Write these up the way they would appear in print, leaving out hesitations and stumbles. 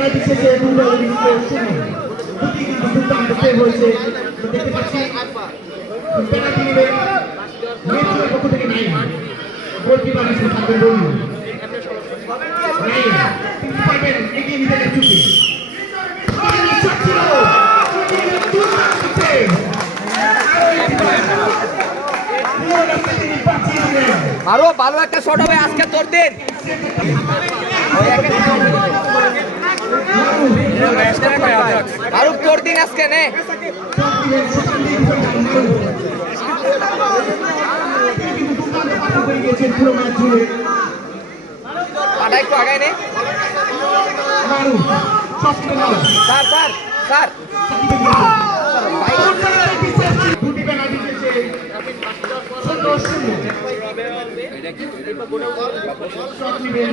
penalty শেষে দুর্বল শূন্য দুটি কিন্তু দুর্দান্ত সেভ হয়েছে দেখতে পাচ্ছি পেনাল্টি নেবে মেসির পক্ষ থেকে নাই গোলকিপার হিসেবে থাকবেন রবি নাই তিনি পারবেন এগিয়ে নিতে চুক্তি আরো ভালো একটা শট হবে আজকে তোর দিন আরো তোর দিন আজকে নে পাটা একটু আগায় নে স্যার স্যার স্যার দুটি পেনাল্টি শেষে শট নেবেন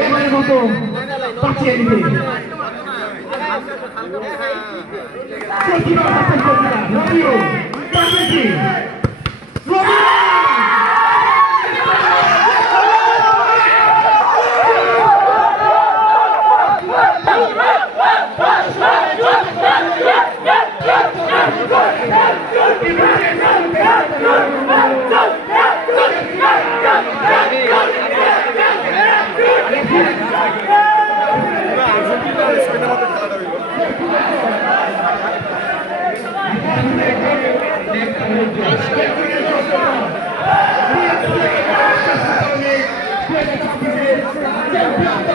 এবারের মতো বাঁচিয়ে দিবে Champion